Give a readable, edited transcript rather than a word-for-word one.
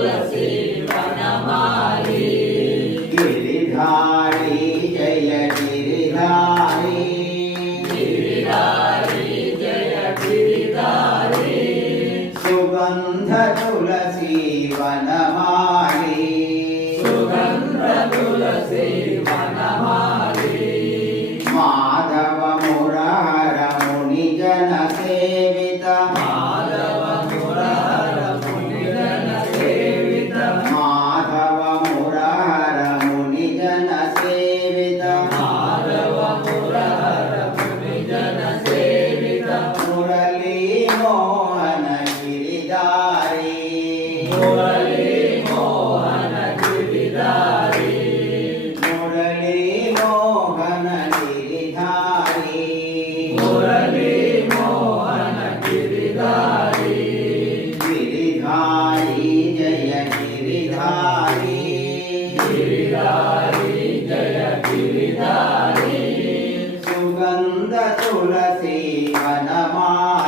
तुलसी वनमाली गिरिधारी जय गिरिधारी गिरिधारी जय गिरिधारी सुगंध तुलसी वनमाली सुगंध तुलसी वनमाली माधव मुरार मुनि जन सेवित माधव मुरार मुनिजन सेवित माधव मुरार मुनि जन सेवित माधव मुरार मुनिजन सेवित मुरली मोहन गिरिधारी मुरली मोहन गिरिधारी मुरली मोहन गिरिधारी मुरली मोहन गिरिधारी गिरिधारी जय गिरिधारी गिरिधारी जय गिरिधारी सुगंध तुलसी वनमाली